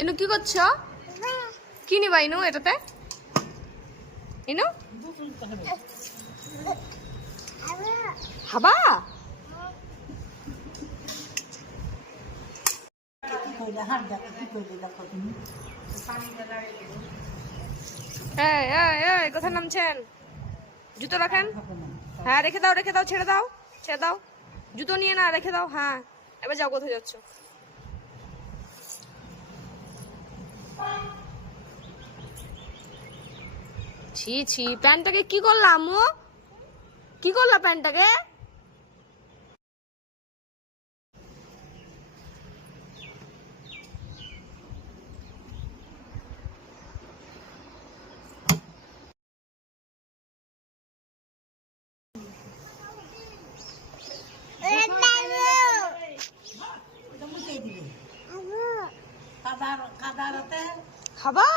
ইনু কি করছো? কি নিবা ইনু এটাতে? ইনু হাবা কোথায় নামছেন? জুতো রাখেন। হ্যাঁ রেখে দাও, রেখে দাও, ছেড়ে দাও, ছেড়ে দাও। জুতো নিয়ে না, রেখে দাও। হ্যাঁ এবার যাও, কোথায় যাচ্ছ? ছি ছি, প্যান্টটাকে কি করলাম আম্মু? কি করলা প্যান্টটাকে? খাবা?